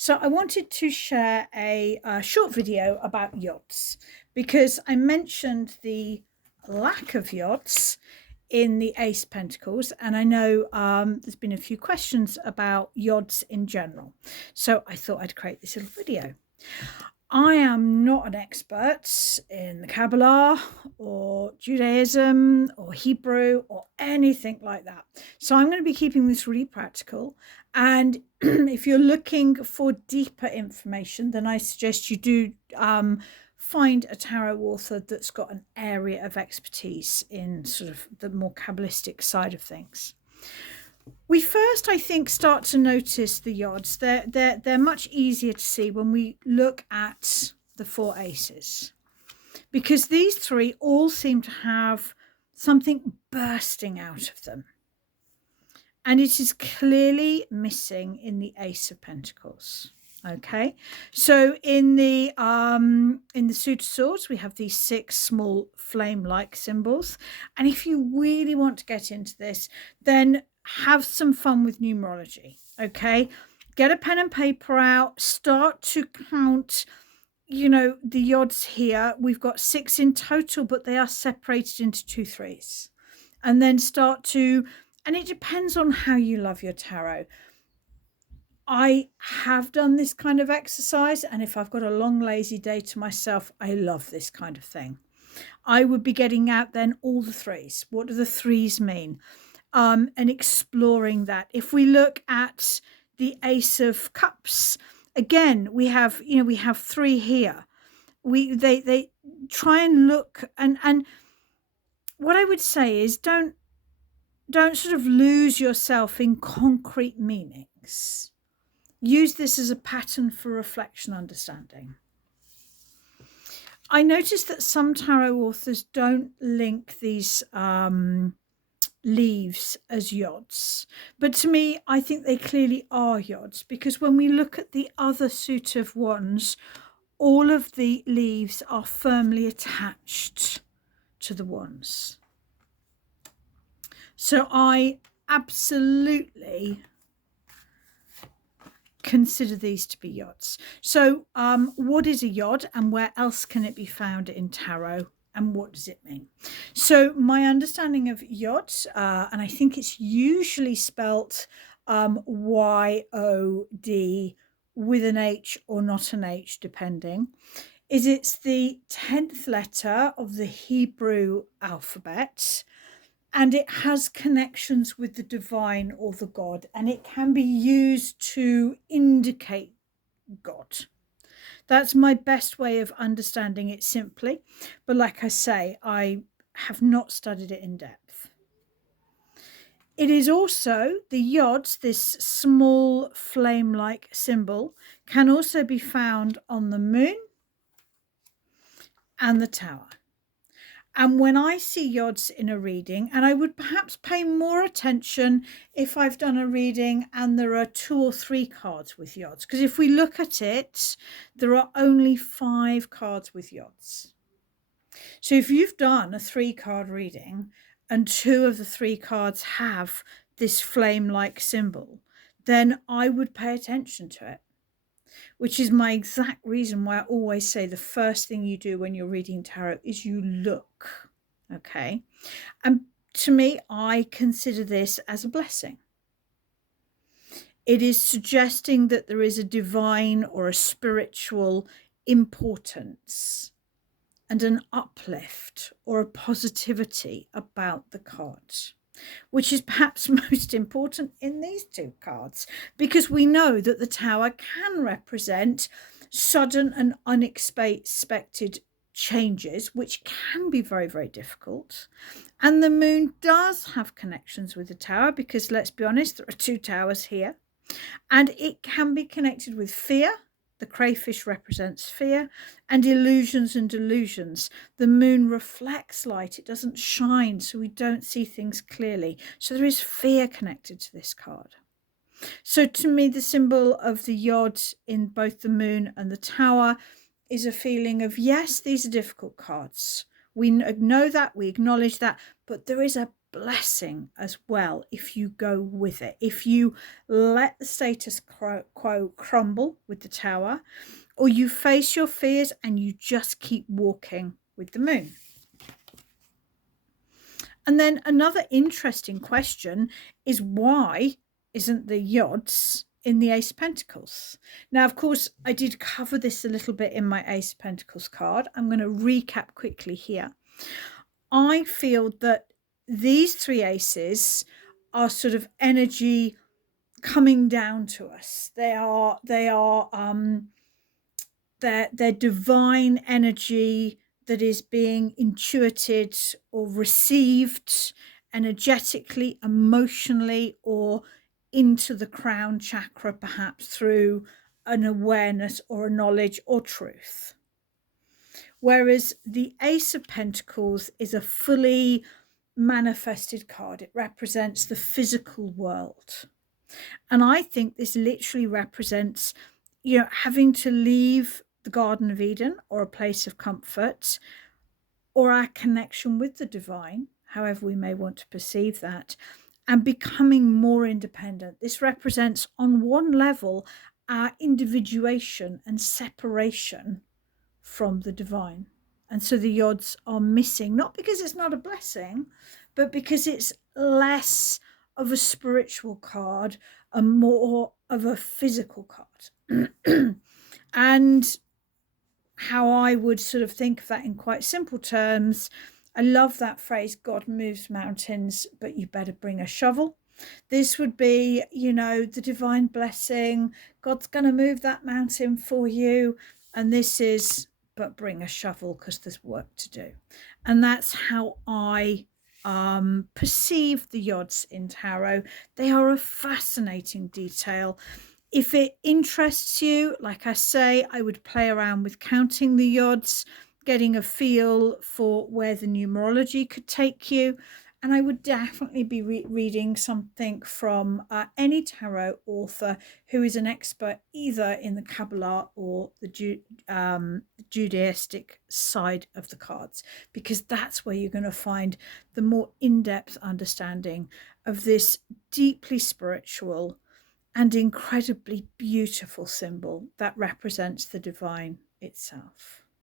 So I wanted to share a short video about yods because I mentioned the lack of yods in the Ace Pentacles, and I know there's been a few questions about yods in general. So I thought I'd create this little video. I am not an expert in the Kabbalah or Judaism or Hebrew or anything like that. So I'm going to be keeping this really practical. And if you're looking for deeper information, then I suggest you do find a tarot author that's got an area of expertise in sort of the more Kabbalistic side of things. We first, I think, start to notice the yods. They're much easier to see when we look at the four aces, because these three all seem to have something bursting out of them, and it is clearly missing in the Ace of Pentacles. Okay, so in the Suit of Swords, we have these 6 small flame-like symbols, and if you really want to get into this, then have some fun with numerology. Okay, get a pen and paper out, start to count, the yods here. We've got 6 in total, but they are separated into 2 threes, and then start to, and it depends on how you love your tarot. I have done this kind of exercise, and if I've got a long lazy day to myself, I love this kind of thing. I would be getting out then all the threes. What do the threes mean? And exploring that. If we look at the Ace of Cups, again, we have 3 here. They try and look, and what I would say is don't sort of lose yourself in concrete meanings. Use this as a pattern for reflection, understanding. I noticed that some tarot authors don't link these leaves as yods, but to me, I think they clearly are yods, because when we look at the other suit of wands, all of the leaves are firmly attached to the wands. So I absolutely consider these to be yods. So what is a yod, and where else can it be found in tarot, and what does it mean? So my understanding of yods, and I think it's usually spelt Y-O-D with an H or not an H, depending, is it's the 10th letter of the Hebrew alphabet, and it has connections with the divine or the God, and it can be used to indicate God. That's my best way of understanding it simply. But like I say, I have not studied it in depth. It is also the yods, this small flame-like symbol, can also be found on the moon and the tower. And when I see yods in a reading, and I would perhaps pay more attention if I've done a reading and there are 2 or 3 cards with yods, because if we look at it, there are only 5 cards with yods. So if you've done a 3-card reading and 2 of the 3 cards have this flame-like symbol, then I would pay attention to it, which is my exact reason why I always say the first thing you do when you're reading tarot is you look. Okay, and to me, I consider this as a blessing. It is suggesting that there is a divine or a spiritual importance and an uplift or a positivity about the cards, which is perhaps most important in these 2 cards, because we know that the tower can represent sudden and unexpected changes, which can be very, very difficult. And the moon does have connections with the tower, because let's be honest, there are 2 towers here, and it can be connected with fear. The crayfish represents fear, and illusions and delusions. The moon reflects light. It doesn't shine, so we don't see things clearly. So there is fear connected to this card. So to me, the symbol of the yod in both the moon and the tower is a feeling of, yes, these are difficult cards. We know that, we acknowledge that, but there is a blessing as well if you go with it. If you let the status quo crumble with the Tower, or you face your fears and you just keep walking with the Moon. And then another interesting question is, why isn't the yods in the Ace of Pentacles? Now, of course, I did cover this a little bit in my Ace of Pentacles card. I'm going to recap quickly here. I feel that these three aces are sort of energy coming down to us. They're divine energy that is being intuited or received energetically, emotionally, or into the crown chakra, perhaps through an awareness or a knowledge or truth. Whereas the Ace of Pentacles is a fully manifested card. It represents the physical world. And I think this literally represents, having to leave the Garden of Eden or a place of comfort, or our connection with the divine, however we may want to perceive that, and becoming more independent. This represents, on one level, our individuation and separation from the divine. And so the yods are missing, not because it's not a blessing, but because it's less of a spiritual card and more of a physical card. And how I would sort of think of that in quite simple terms, I love that phrase, God moves mountains, but you better bring a shovel. This would be, the divine blessing. God's going to move that mountain for you. And this is, but bring a shovel because there's work to do. And that's how I perceive the yods in tarot. They are a fascinating detail. If it interests you, like I say, I would play around with counting the yods, getting a feel for where the numerology could take you. And I would definitely be reading something from any tarot author who is an expert either in the Kabbalah or the Judaistic side of the cards, because that's where you're going to find the more in-depth understanding of this deeply spiritual and incredibly beautiful symbol that represents the divine itself.